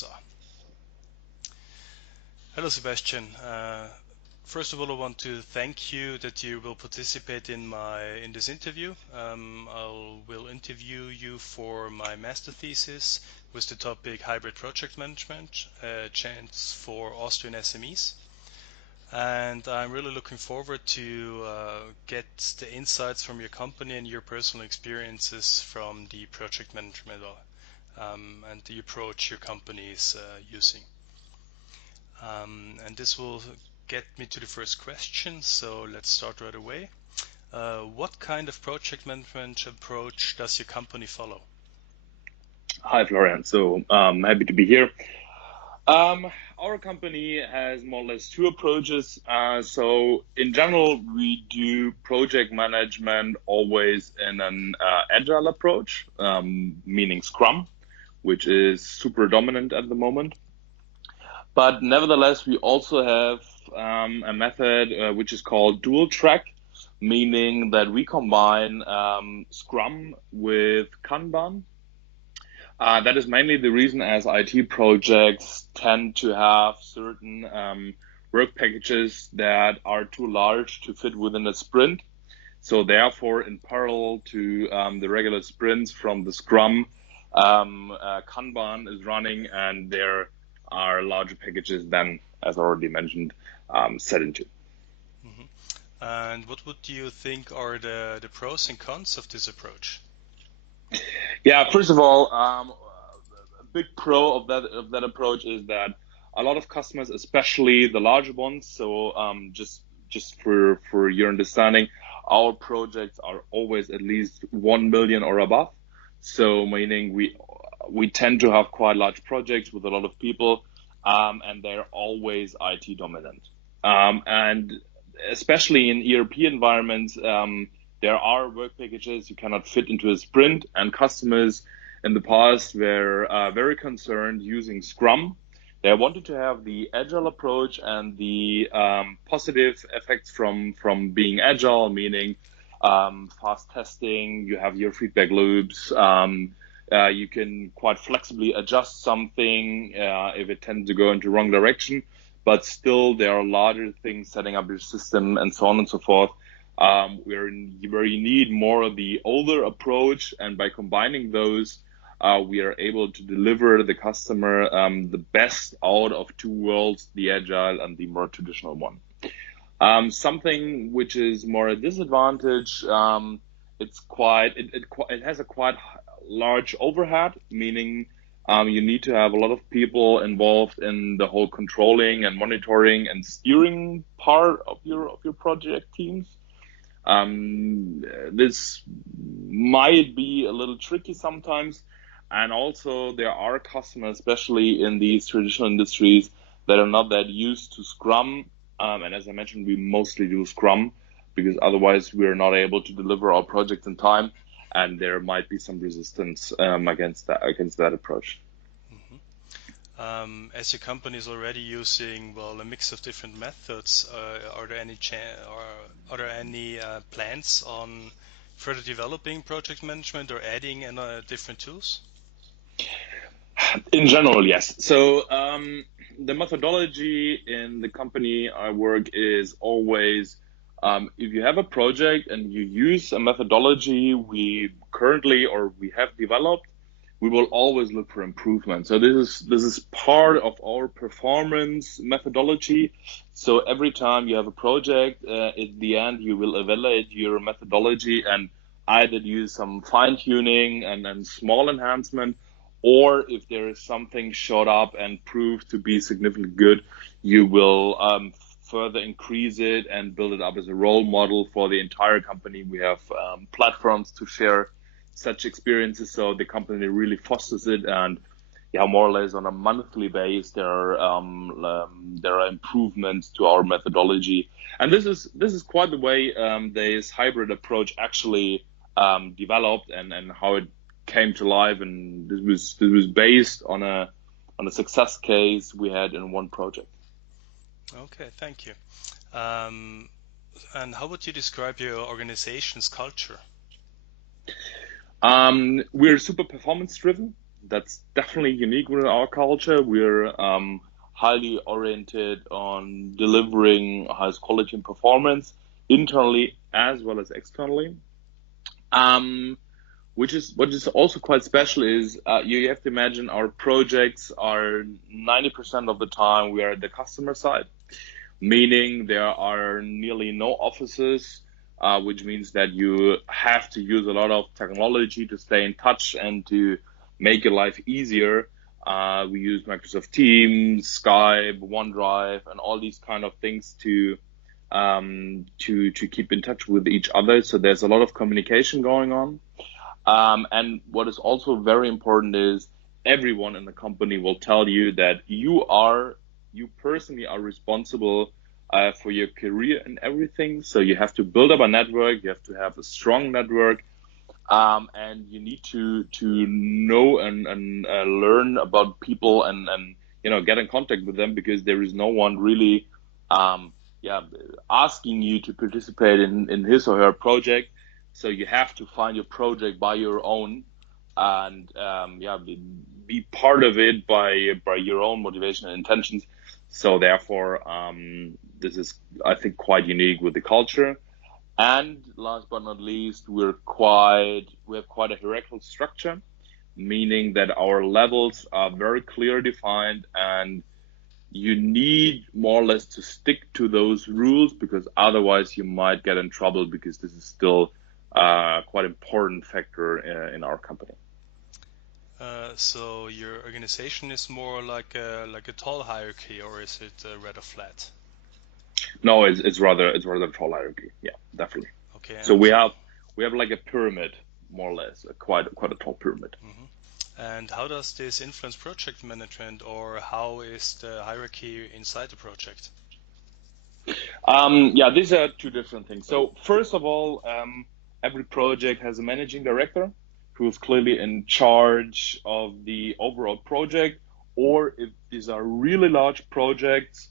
So, hello Sebastian. First of all, I want to thank you that you will participate in this interview. I will interview you for my master thesis with the topic Hybrid Project Management, a chance for Austrian SMEs. And I'm really looking forward to get the insights from your company and your personal experiences from the project management and the approach your company is using. And this will get me to the first question, so let's start right away. What kind of project management approach does your company follow? Hi, Florian. So happy to be here. Our company has more or less two approaches. So in general, we do project management always in an agile approach, meaning Scrum, which is super dominant at the moment. But nevertheless, we also have a method which is called dual track, meaning that we combine Scrum with Kanban. That is mainly the reason as IT projects tend to have certain work packages that are too large to fit within a sprint. So therefore, in parallel to the regular sprints from the Scrum, Kanban is running, and there are larger packages than, as already mentioned, set into. Mhm. And what would you think are the pros and cons of this approach? Yeah, first of all, a big pro of that approach is that a lot of customers, especially the larger ones, so just for your understanding, our projects are always at least 1 million or above. So meaning we tend to have quite large projects with a lot of people, and they're always IT dominant. And especially in ERP environments, there are work packages you cannot fit into a sprint, and customers in the past were very concerned using Scrum. They wanted to have the agile approach and the positive effects from being agile, meaning fast testing. You have your feedback loops. You can quite flexibly adjust something if it tends to go into the wrong direction. But still, there are larger things, setting up your system and so on and so forth, where you need more of the older approach, and by combining those, we are able to deliver the customer the best out of two worlds, the agile and the more traditional one. Something which is more a disadvantage, it has a quite large overhead, meaning you need to have a lot of people involved in the whole controlling and monitoring and steering part of your project teams. This might be a little tricky sometimes. And also there are customers, especially in these traditional industries, that are not that used to Scrum. And as I mentioned, we mostly do Scrum because otherwise we're not able to deliver our projects in time. And there might be some resistance against that approach. As your company is already using, well, a mix of different methods, are there any plans on further developing project management or adding different tools? In general, yes. So the methodology in the company I work is always, if you have a project and you use a methodology we have developed, we will always look for improvement. So this is part of our performance methodology. So every time you have a project, at the end you will evaluate your methodology and either use some fine tuning and small enhancement, or if there is something showed up and proved to be significantly good, you will further increase it and build it up as a role model for the entire company. We have platforms to share such experiences, so the company really fosters it, and yeah, more or less on a monthly basis, there are improvements to our methodology, and this is quite the way this hybrid approach actually developed and how it came to life, and this was based on a success case we had in one project. Okay, thank you. And how would you describe your organization's culture? We're super performance driven. that's definitely unique within our culture. We're highly oriented on delivering highest quality and performance internally as well as externally. Um, which is what is also quite special is you have to imagine our projects are 90% of the time we are at the customer side, meaning there are nearly no offices, which means that you have to use a lot of technology to stay in touch and to make your life easier. We use Microsoft Teams, Skype, OneDrive, and all these kind of things to keep in touch with each other. So there's a lot of communication going on. And what is also very important is everyone in the company will tell you that you personally are responsible for your career and everything. So you have to build up a network. You have to have a strong network, and you need to know and learn about people and get in contact with them because there is no one really um, yeah asking you to participate in his or her project. So you have to find your project by your own and be part of it by your own motivation and intentions. So therefore, this is I think quite unique with the culture. And last but not least, we have quite a hierarchical structure, meaning that our levels are very clear defined and you need more or less to stick to those rules because otherwise you might get in trouble because this is still quite important factor in our company. So your organization is more like a tall hierarchy, or is it rather flat? No, it's rather tall hierarchy. Yeah, definitely. Okay, So and we have like a pyramid, more or less, quite a tall pyramid. mhm. And how does this influence project management, or how is the hierarchy inside the project? Yeah, these are two different things. So first of all, every project has a managing director who is clearly in charge of the overall project. Or if these are really large projects,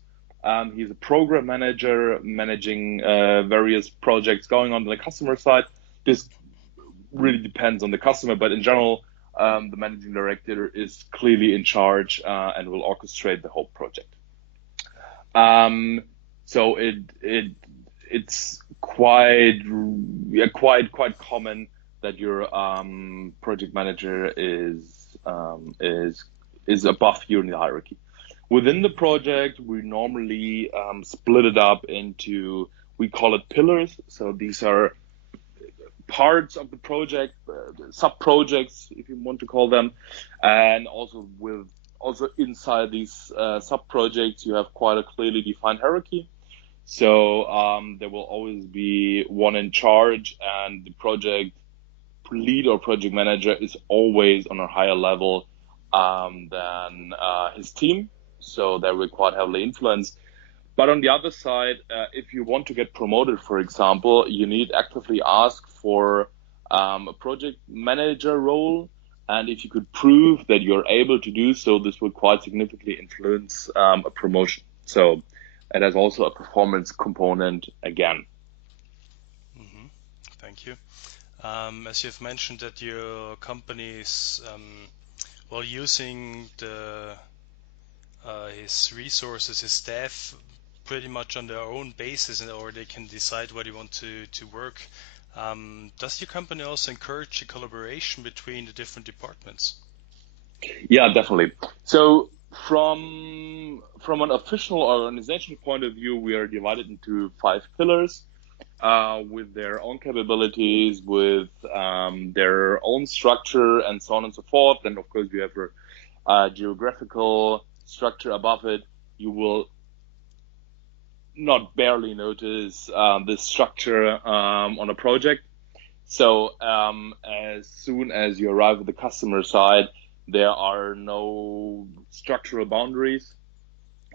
he's a program manager managing various projects going on the customer side. This really depends on the customer, but in general, the managing director is clearly in charge and will orchestrate the whole project. Um, so it's quite yeah, quite common that your project manager is above you in the hierarchy. Within the project, we normally split it up into we call it pillars. So these are parts of the project, sub projects, if you want to call them, and also inside these sub projects, you have quite a clearly defined hierarchy. So there will always be one in charge, and the project lead or project manager is always on a higher level than his team. So they're quite heavily influenced. But on the other side, if you want to get promoted, for example, you need actively ask for a project manager role. And if you could prove that you're able to do so, this would quite significantly influence a promotion. So it has also a performance component again. Hmm. Thank you. As you've mentioned that your company is well using the his resources, his staff, pretty much on their own basis, or they can decide where they want to work. Does your company also encourage a collaboration between the different departments? Yeah, definitely. So from an official organization point of view, we are divided into five pillars with their own capabilities, with their own structure, and so on and so forth. And of course, we have a geographical structure above it. You will not barely notice this structure on a project. So as soon as you arrive at the customer side, there are no structural boundaries.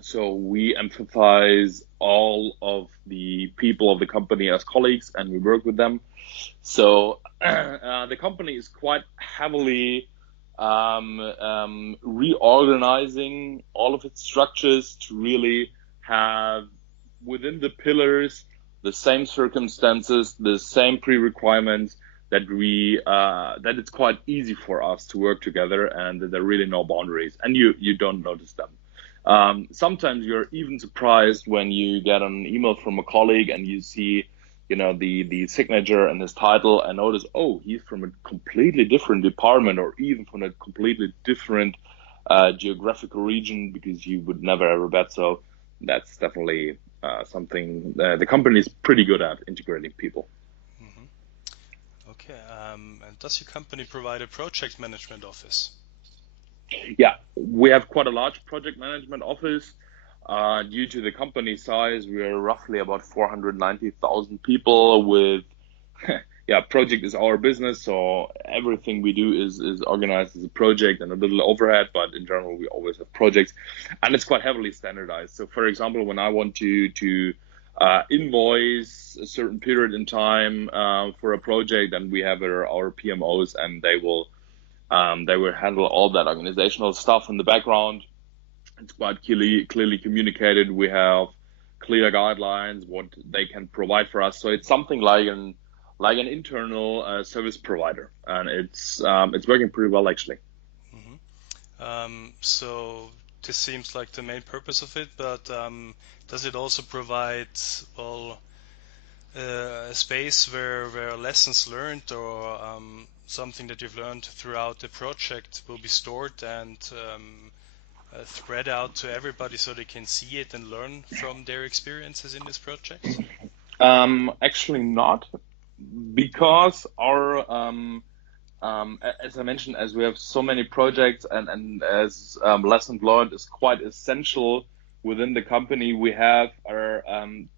So we empathize all of the people of the company as colleagues, and we work with them. So the company is quite heavily reorganizing all of its structures to really have within the pillars the same circumstances, the same pre-requirements that it's quite easy for us to work together, and that there are really no boundaries, and you don't notice them. Sometimes you're even surprised when you get an email from a colleague and you see, the signature and his title, and notice, oh, he's from a completely different department, or even from a completely different geographical region, because you would never ever bet. So that's definitely something the company is pretty good at, integrating people. Hmm. Okay. And does your company provide a project management office? Yeah, we have quite a large project management office. Due to the company size, we are roughly about 490,000 people with, yeah, project is our business. So everything we do is organized as a project and a little overhead, but in general, we always have projects, and it's quite heavily standardized. So for example, when I want to invoice a certain period in time for a project, then we have our PMOs, and they will handle all that organizational stuff in the background. It's quite clearly communicated. We have clear guidelines what they can provide for us. So it's something like an internal service provider, and it's working pretty well actually. Hmm. So this seems like the main purpose of it, but does it also provide, well, a space where lessons learned or something that you've learned throughout the project will be stored and thread out to everybody so they can see it and learn from their experiences in this project? Actually not, because as I mentioned, as we have so many projects, and as lesson learned is quite essential within the company, we have our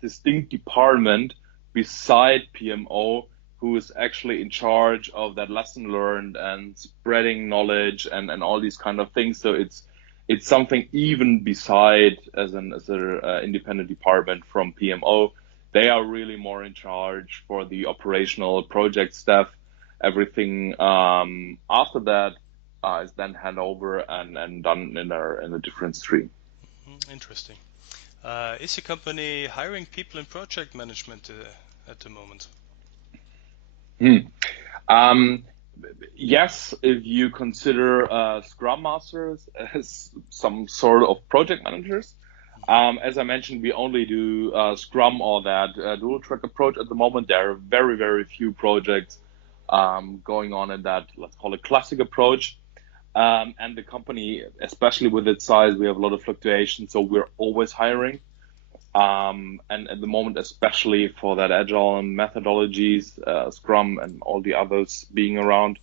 distinct department beside PMO, who is actually in charge of that lesson learned and spreading knowledge and all these kind of things. So it's something even beside as an independent department from PMO. They are really more in charge for the operational project staff. Everything after that is then hand over and done in a different stream. Interesting. Is your company hiring people in project management at the moment? Hmm. Um, yes, if you consider Scrum Masters as some sort of project managers. As I mentioned, we only do Scrum or that dual track approach at the moment. There are very, very few projects going on in that, let's call it, classic approach. And the company, especially with its size, we have a lot of fluctuation, so we're always hiring. And at the moment, especially for that agile methodologies, Scrum and all the others being around.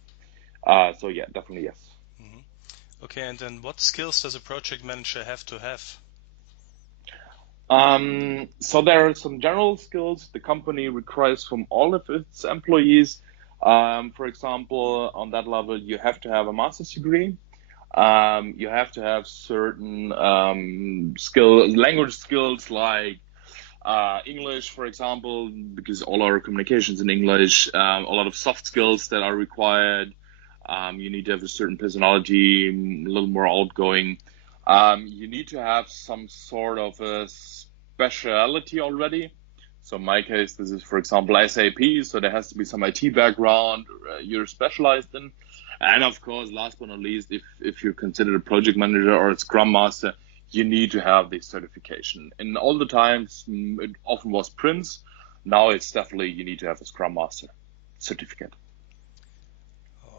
So yeah, definitely yes. Hmm. Okay, and then what skills does a project manager have to have? So there are some general skills the company requires from all of its employees. For example, on that level, you have to have a master's degree. You have to have certain language skills like English, for example, because all our communications in English. A lot of soft skills that are required. You need to have a certain personality, a little more outgoing. You need to have some sort of a speciality already. So in my case, this is, for example, SAP. So there has to be some IT background you're specialized in. And of course, last but not least, if you're considered a project manager or a Scrum Master, you need to have this certification. In all the times, it often was Prince. Now it's definitely you need to have a Scrum Master certificate.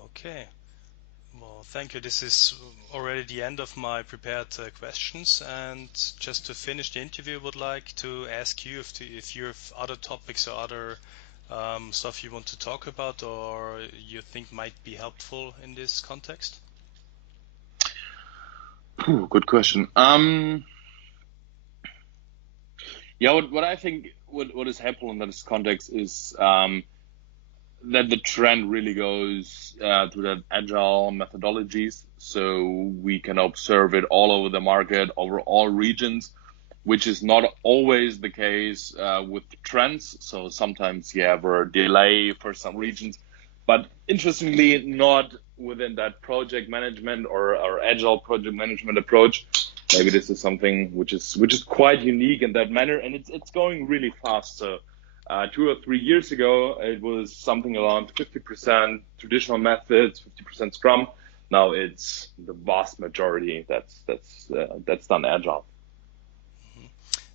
Okay. Well, thank you. This is already the end of my prepared questions. And just to finish the interview, I would like to ask you if you have other topics or other stuff you want to talk about or you think might be helpful in this context. Good question. Yeah, what I think what is helpful in this context is that the trend really goes to the agile methodologies. So we can observe it all over the market, over all regions, which is not always the case with trends. So sometimes you have a delay for some regions, but interestingly, not within that project management or agile project management approach. Maybe this is something which is quite unique in that manner, and it's going really fast. So 2 or 3 years ago, it was something around 50% traditional methods, 50% Scrum. Now it's the vast majority that's done agile.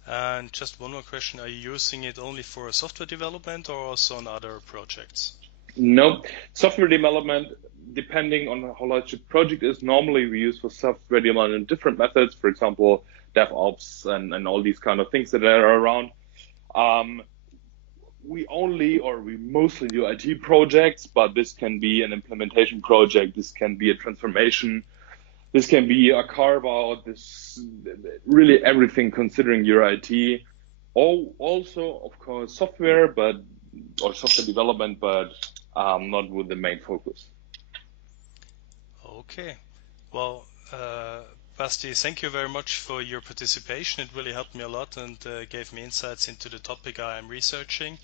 And just one more question, are you using it only for software development or also on other projects? No, software development, depending on how large the project is, normally we use for software development different methods, for example, DevOps and all these kind of things that are around. Um, we mostly do IT projects, but this can be an implementation project, this can be a transformation, this can be a carve out, this really everything considering your IT. Also, of course, software, but or software development, but not with the main focus. Okay. Well, Basti, thank you very much for your participation. It really helped me a lot and gave me insights into the topic I am researching.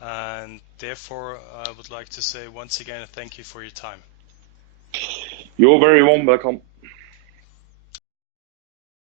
And therefore, I would like to say once again, thank you for your time. You're very warm welcome.